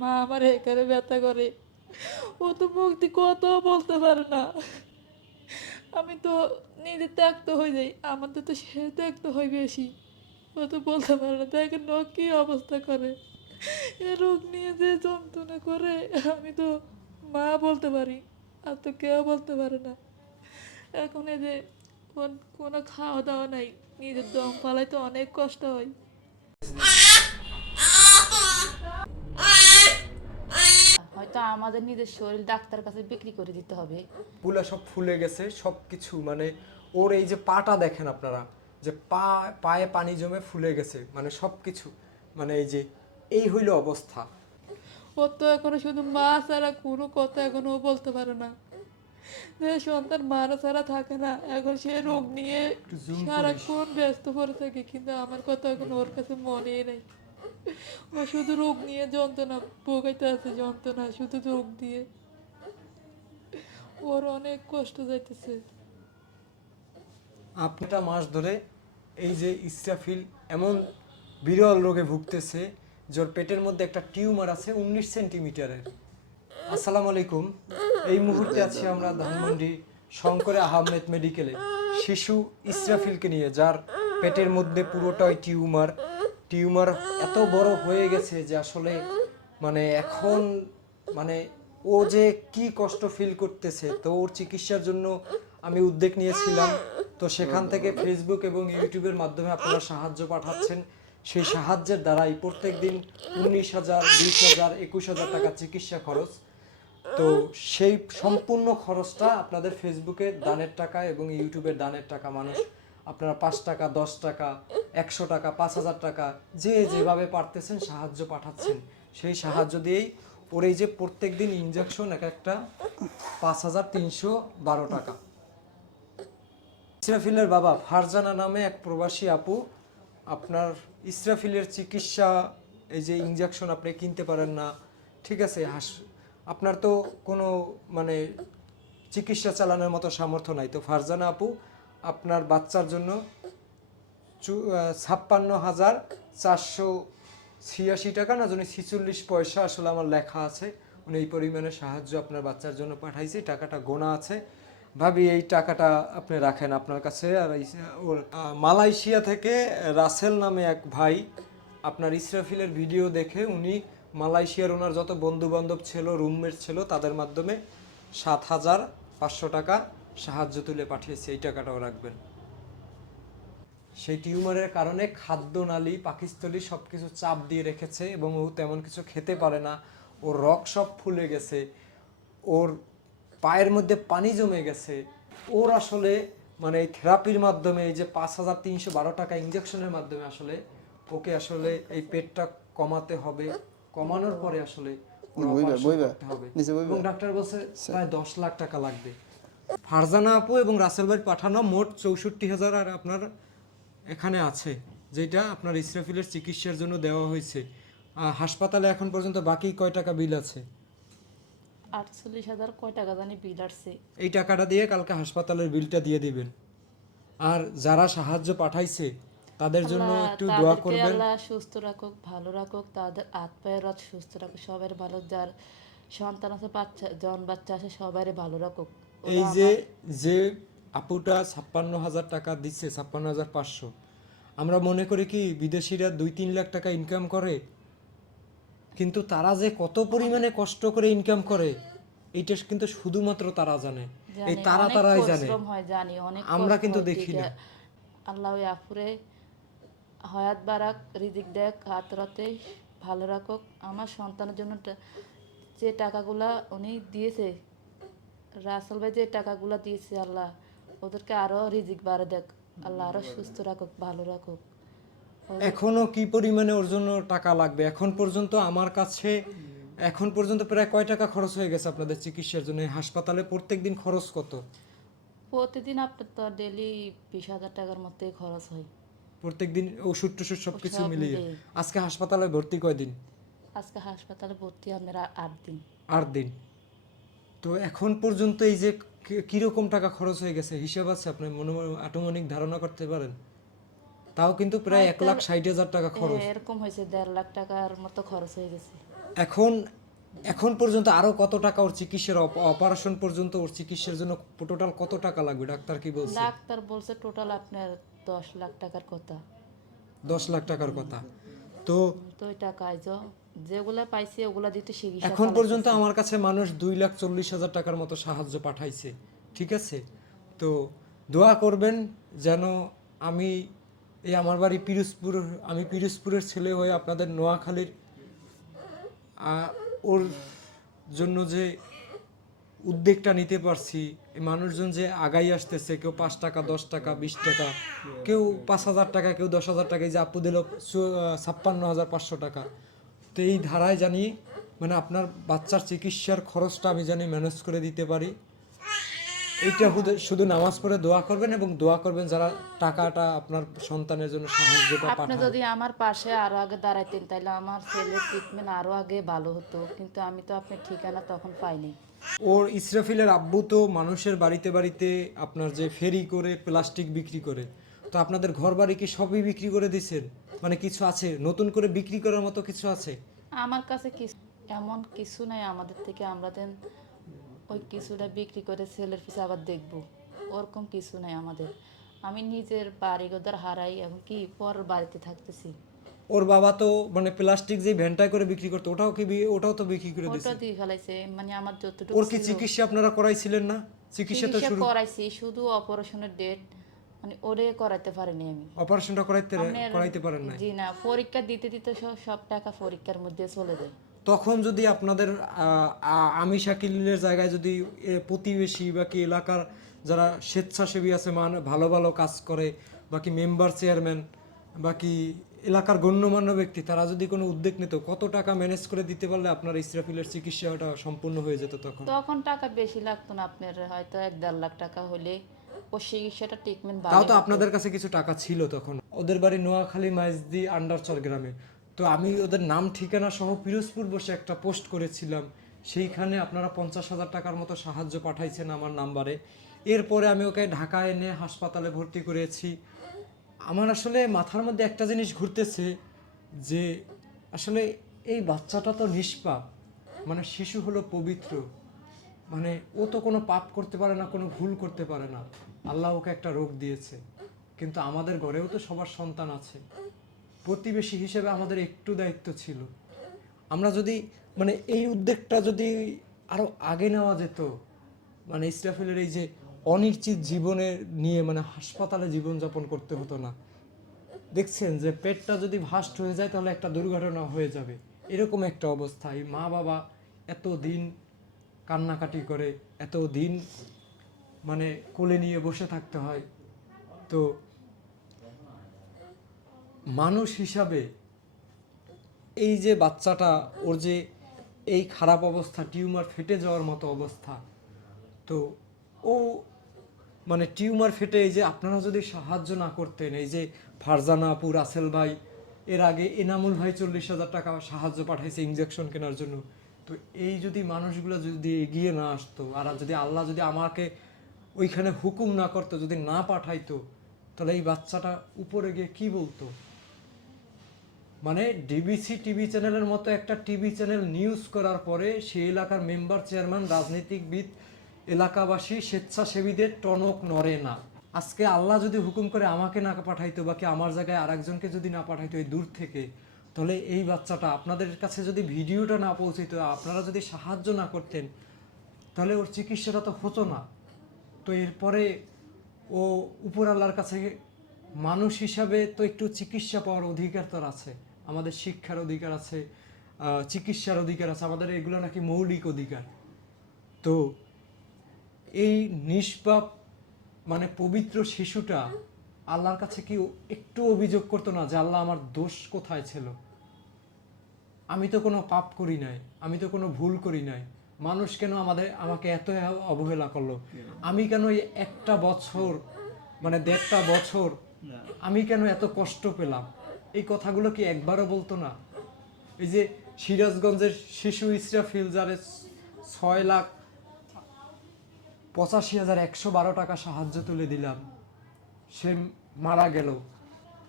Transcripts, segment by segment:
মা আমার এখানে ব্যথা করে, ও তো মুখ দিয়ে কত বলতে পারে না। আমি তো নিজে ত্যাক্ত হয়ে যাই, আমাদের তো সে ত্যাক্ত হয় বেশি। ও তো বলতে পারে না, দেখেন ও কি অবস্থা করে, এ রোগ নিয়ে যে যন্ত্রণা করে। আমি তো মা বলতে পারি, আর তো কেউ বলতে পারে না। এখন এই যে কোনো খাওয়া দাওয়া নাই, নিজের দম ফালাইতে অনেক কষ্ট হয়। হয়তো আমাদের নিজের শরীর ডাক্তার কাছে বিক্রি করে দিতে হবে। পুলা সব ফুলে গেছে সব কিছু, মানে ওর এই যে পাটা দেখেন আপনারা, যে পায়ে পানি জমে ফুলে গেছে, মানে সব কিছু, মানে এই যে এই হইল অবস্থা। ওর তো এখনো শুধু মা ছাড়া কোনো কথা এখন ও বলতে পারে না। যে সন্তান মারা ছাড়া থাকে না, এখন সে রোগ নিয়ে একটু জুম করিস। সারাক্ষণ ব্যস্ত পড়ে থাকে, কিন্তু আমার কথা এখন ওর কাছে মনেই নেই। ও শুধু রোগ নিয়ে যন্ত্রণা ভোগাইতে আছে, যন্ত্রণা শুধু রোগ দিয়ে ওর অনেক কষ্ট যাইতেছে। আপনারটা মাস ধরে এই যে ইসরাফিল এমন বিরল রোগে ভুগতেছে, যার পেটের মধ্যে একটা টিউমার আছে 19 সেন্টিমিটারের। আসসালামু আলাইকুম। এই মুহূর্তে আছি আমরা ধানমন্ডি শঙ্করে আহমেদ মেডিকেলে শিশু ইসরাফিলকে নিয়ে, যার পেটের মধ্যে পুরোটাই টিউমার এত বড় হয়ে গেছে যে আসলে মানে এখন মানে ও যে কি কষ্ট ফিল করতেছে। তো ওর চিকিৎসার জন্য আমি উদ্যোগ নিয়েছিলাম, তো সেখান থেকে ফেসবুক এবং ইউটিউবের মাধ্যমে আপনারা সাহায্য পাঠাচ্ছেন। সেই সাহায্যের দ্বারাই প্রত্যেক দিন 19,000, 20,000, 21,000 টাকা চিকিৎসা খরচ। তো সেই সম্পূর্ণ খরচটা আপনাদের ফেসবুকে দানের টাকা এবং ইউটিউবের দানের টাকা, মানুষ আপনারা 5 টাকা, 10 টাকা, 100 টাকা, 5,000 টাকা, যে যেভাবে পারতেছেন সাহায্য পাঠাচ্ছেন। সেই সাহায্য দিয়েই ওর এই যে প্রত্যেক দিন ইনজেকশন এক একটা 5,312 টাকা। ইসরাফিলের বাবা ফারজানা নামে এক প্রবাসী আপু, আপনার ইসরাফিলের চিকিৎসা, এই যে ইনজেকশন আপনি কিনতে পারেন না, ঠিক আছে, আপনার তো কোনো মানে চিকিৎসা চালানোর মতো সামর্থ্য নাই, তো ফারজানা আপু আপনার বাচ্চার জন্য 56,486 টাকা না জানি 46 পয়সা আসলে আমার লেখা আছে, উনি এই পরিমাণে সাহায্য আপনার বাচ্চার জন্য পাঠাইছি, টাকাটা গোনা আছে। ভাবি এই টাকাটা আপনি রাখেন আপনার কাছে। আর ওর মালয়েশিয়া থেকে রাসেল নামে এক ভাই আপনার ইসরাফিলের ভিডিও দেখে, উনি মালয়েশিয়ার ওনার যত বন্ধু বান্ধব ছিল, রুমমেট ছিল, তাদের মাধ্যমে 7,500 টাকা সাহায্য তুলে পাঠিয়েছে, এই টাকাটাও রাখবেন। সেই টিউমারের কারণে খাদ্যনালী, পাকস্থলী সব কিছু চাপ দিয়ে রেখেছে এবং ও তেমন কিছু খেতে পারে না। ওর রগ সব ফুলে গেছে, ওর পায়ের মধ্যে পানি জমে গেছে। ওর আসলে মানে এই থেরাপির মাধ্যমে, এই যে 5,312 টাকা ইনজেকশনের মাধ্যমে আসলে ওকে আসলে এই পেটটা কমাতে হবে। কমানোর পরে আসলে ওর অপারেশন করতে হবে এবং ডাক্তার বলছে প্রায় 10 লাখ টাকা লাগবে। ফারজানা আপু এবং রাসেল ভাই পাঠানো মোট 64,000 আর আপনার এখানে আছে, যেটা আপনার ইসরাফিলের চিকিৎসার জন্য দেওয়া হয়েছে। হাসপাতালে এখন পর্যন্ত বাকি কয় টাকা বিল আছে? 48,000 কয় টাকা জানি বিল আসছে। এই টাকাটা দিয়ে কালকে হাসপাতালের বিলটা দিয়ে দিবেন। আর যারা সাহায্য পাঠাইছে তাদের জন্য আল্লাহ একটু দোয়া তাদেরকে করবেন। আল্লাহ সুস্থ রাখুক, ভালো রাখুক, তাদের হাত পায়ের রথ সুস্থ রাখুক, সবার ভালো, যার সন্তান আছে, বাচ্চা জন বাচ্চা আছে, সবারই ভালো রাখুক। এই ওরা যে আমার যে আপুটা 56,000 টাকা দিচ্ছে, 56,500, আমরা মনে করি কি বিদেশিরা 2-3 লাখ টাকা ইনকাম করে, কিন্তু তারা যে কত পরিমাণে কষ্ট করে ইনকাম করে এইটা কিন্তু শুধুমাত্র তারা জানে, এই জানি অনেক তারাই জানে, পরিশ্রম হয়, জানি অনেক আমরা কষ্ট কিন্তু হয়, দেখি ঠিক না। আল্লাহ ওই আফুরে হায়াত বারাক, রিজিক দেখ, হাত রাতে ভালো রাখুক। আমার সন্তানের জন্য যে টাকাগুলা উনি দিয়েছে, রাসেল ভাই যে টাকাগুলা দিয়েছে, আল্লাহ ওদেরকে আরো রিজিক বাড়ে দেখ, আল্লাহ আরো সুস্থ রাখুক, ভালো রাখুক। এখনো কি পরিমাণে ওর জন্য টাকা লাগবে? এখন পর্যন্ত আমার কাছে এখন পর্যন্ত প্রায় কয় টাকা খরচ হয়ে গেছে আপনাদের চিকিৎসার জন্য? এই হাসপাতালে প্রত্যেকদিন খরচ কত? প্রতিদিন আপনার তো ডেলি 20,000 টাকার মধ্যে খরচ হয়। প্রত্যেকদিন ওষুধ টষুধ সব কিছু সব মিলিয়ে মিলিয়ে আজকে হাসপাতালে ভর্তি কয়দিন? আজকে হাসপাতালে ভর্তি আপনারা 8 দিন। 8 দিন। তো এখন পর্যন্ত এই যে কিরকম টাকা খরচ হয়ে গেছে হিসাব আছে? আপনি আনুমানিক ধারণা করতে পারেন? তাও কিন্তু প্রায় 1,60,000 টাকা খরচ। এরকম হয়েছে, 1.5 লাখ টাকার মতো খরচ হয়ে গেছে। এখন এখন পর্যন্ত আরো কত টাকা ওর চিকিৎসার অপারেশন পর্যন্ত ওর চিকিৎসার জন্য টোটাল কত টাকা লাগবে ডাক্তার কি বলছে? ডাক্তার বলছে টোটাল আপনার 10 লাখ টাকার কথা। 10 লাখ টাকার কথা। তো তো ওই টাকা যেগুলা পাইছি ওগুলা দিতে চিকিৎসা এখন পর্যন্ত চালাইতেছি। আমার কাছে মানুষ 2,40,000 টাকার মতো সাহায্য পাঠাইছে, ঠিক আছে? তো দোয়া করবেন যেন আমি আমার বাড়ি পিরোজপুর, আমি পিরোজপুরের ছেলে হয়ে আপনাদের নোয়াখালীর ওর জন্য যে উদ্যোগটা নিতে পারছি, এই মানুষজন যে আগাই আসতেছে, কেউ 5 টাকা 10 টাকা 20 টাকা, কেউ 5,000 টাকা, কেউ 10,000 টাকা, এই যে আপু দিল 56,500 টাকা। তো এই ধারায় জানি মানে আপনার বাচ্চার চিকিৎসার খরচটা আমি জানি ম্যানেজ করে দিতে পারি। এইটা শুধু নামাজ পড়ে দোয়া করবেন এবং দোয়া করবেন যারা টাকাটা আপনার সন্তানের জন্য সাহায্যটা আপনি পাঠান। যদি আমার পাশে আরো আগে দাঁড়াইতেন তাহলে আমার ছেলের ট্রিটমেন্ট আরো আগে ভালো হতো, কিন্তু আমি তো আপনার ঠিকানা তখন পাইনি। ওর ইসরাফিলের আব্বু তো মানুষের বাড়িতে বাড়িতে আপনার যে ফেরি করে প্লাস্টিক বিক্রি করে, তো আপনাদের ঘর বাড়ি কি সবই বিক্রি করে দিছেন? মানে কিছু আছে নতুন করে বিক্রি করার মতো কিছু আছে? আমার কাছে কিছু এমন কিছু নাই আমাদের থেকে, আমরা দেন ওই কিছুটা বিক্রি করে ছেলের পিছে আবার দেখবো, ওরকম কিছু নাই আমাদের। আমি নিজের বাড়ি ঘর হারাই এবং কি পরের বাড়িতে থাকতেছি। ওর বাবা তো মানে প্লাস্টিক যে ভ্যানটায় করে বিক্রি করতো ওটাও তো বিক্রি করে ওটা দিছে। দিয়ে ফেলাইছে, মানে আমার যতটুকু ওর কি ছিল চিকিৎসা আপনারা করাইছিলেন না? চিকিৎসা তো চিকিৎসা করাইছি, শুধু অপারেশনের ডেট মানে ওরে করাইতে পারিনি আমি। অপারেশনটা আপনার করাইতে পারেন নাই। জি না, পরীক্ষা দিতে দিতে সব টাকা পরীক্ষার মধ্যে চলে যায়। তখন যদি আপনাদের আমি শাকিলের জায়গায় যদি প্রতিবেশী বা কি এলাকার যারা স্বেচ্ছাসেবী আছে, ভালো ভালো কাজ করে, বাকি মেম্বার চেয়ারম্যান, বাকি এলাকার গণ্যমান্য ব্যক্তি, তারা যদি কোনো উদ্যোগ নিত, কত টাকা ম্যানেজ করে দিতে পারলে আপনার ইসরাফিলের চিকিৎসাটা সম্পূর্ণ হয়ে যেত তখন? তখন টাকা বেশি লাগতো না, আপনার হয়তো 1-1.5 লাখ টাকা হলে ও চিকিৎসাটা ট্রিটমেন্ট তাও ভালো তো হতো। আপনাদের কাছে কিছু টাকা ছিল তখন। ওদের বাড়ি নোয়াখালী মাইজদি আন্ডারচর গ্রামে। তো আমি ওদের নাম ঠিকানা সহ পিরোজপুর বসে একটা পোস্ট করেছিলাম, সেইখানে আপনারা 50,000 টাকার মতো সাহায্য পাঠাইছেন আমার নাম্বারে। এরপরে আমি ওকে ঢাকা এনে হাসপাতালে ভর্তি করেছি। আমার আসলে মাথার মধ্যে একটা জিনিস ঘুরতেছে যে আসলে এই বাচ্চাটা তো নিষ্পাপ, মানে শিশু হলো পবিত্র, মানে ও তো কোনো পাপ করতে পারে না, কোনো ভুল করতে পারে না। আল্লাহ ওকে একটা রোগ দিয়েছে, কিন্তু আমাদের ঘরেও তো সবার সন্তান আছে। প্রতিবেশী হিসেবে আমাদের একটু দায়িত্ব ছিল। আমরা যদি মানে এই উদ্যোগটা যদি আরো আগে নেওয়া যেত, মানে ইসরাফিলের এই যে অনিশ্চিত জীবনের নিয়ে মানে হাসপাতালে জীবনযাপন করতে হতো না। দেখছেন যে পেটটা যদি ভাস্ট হয়ে যায় তাহলে একটা দুর্ঘটনা হয়ে যাবে, এরকম একটা অবস্থায় মা বাবা এত দিন কান্নাকাটি করে, এত দিন মানে কোলে নিয়ে বসে থাকতে হয়। তো মানুষ হিসাবে এই যে বাচ্চাটা, ওর যে এই খারাপ অবস্থা, টিউমার ফেটে যাওয়ার মতো অবস্থা, তো ও মানে টিউমার ফেটে, এই যে আপনারা যদি সাহায্য না করতেন, এই যে ফারজানা আপু, রাসেল ভাই, এর আগে এনামুল ভাই 40,000 টাকা সাহায্য পাঠাইছে ইনজেকশন কেনার জন্য। তো এই যদি মানুষগুলো যদি এগিয়ে না আসতো, আর যদি আল্লাহ যদি আমাকে ওইখানে হুকুম না করতো, যদি না পাঠাইতো, তাহলে এই বাচ্চাটা উপরে গিয়ে কি বলতো? মানে ডিবিসি টিভি চ্যানেলের মতো একটা টিভি চ্যানেল নিউজ করার পরে সেই এলাকার মেম্বার চেয়ারম্যান রাজনীতিবিদ এলাকাবাসী স্বেচ্ছাসেবীদের টনক নড়ে না। আজকে আল্লাহ যদি হুকুম করে আমাকে না পাঠাইতো, বাকি আমার জায়গায় আরেকজনকে যদি না পাঠাইতো এই দূর থেকে, তাহলে এই বাচ্চাটা আপনাদের কাছে যদি ভিডিওটা না পৌঁছিত, আপনারা যদি সাহায্য না করতেন, তাহলে ওর চিকিৎসাটা তো হতো না। তো এরপরে ও উপর আল্লাহর কাছে মানুষ হিসাবে তো একটু চিকিৎসা পাওয়ার অধিকার তো আছে, আমাদের শিক্ষার অধিকার আছে, চিকিৎসার অধিকার আছে, আমাদের এগুলো নাকি মৌলিক অধিকার। তো এই নিষ্পাপ মানে পবিত্র শিশুটা আল্লাহর কাছে কি একটু অভিযোগ করতো না যে আল্লাহ আমার দোষ কোথায় ছিল? আমি তো কোনো পাপ করি নাই, আমি তো কোনো ভুল করি নাই, মানুষ কেন আমাকে এত অবহেলা করলো? আমি কেন এই একটা বছর মানে 1.5টা বছর আমি কেন এত কষ্ট পেলাম? এই কথাগুলো কি একবারও বলতো না? এই যে সিরাজগঞ্জের শিশু ইসরাফিল, যারে 6,85,112 টাকা সাহায্য তুলে দিলাম, সে মারা গেল।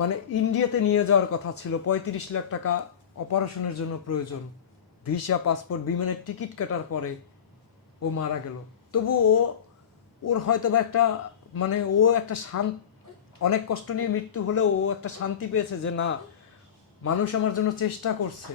মানে ইন্ডিয়াতে নিয়ে যাওয়ার কথা ছিল, 35 লাখ টাকা অপারেশনের জন্য প্রয়োজন, ভিসা পাসপোর্ট বিমানের টিকিট কাটার পরে ও মারা গেল। তবু ওর হয়তো বা একটা মানে ও একটা অনেক কষ্ট নিয়ে মৃত্যু হলেও ও একটা শান্তি পেয়েছে যে না, মানুষ আমার জন্য চেষ্টা করছে।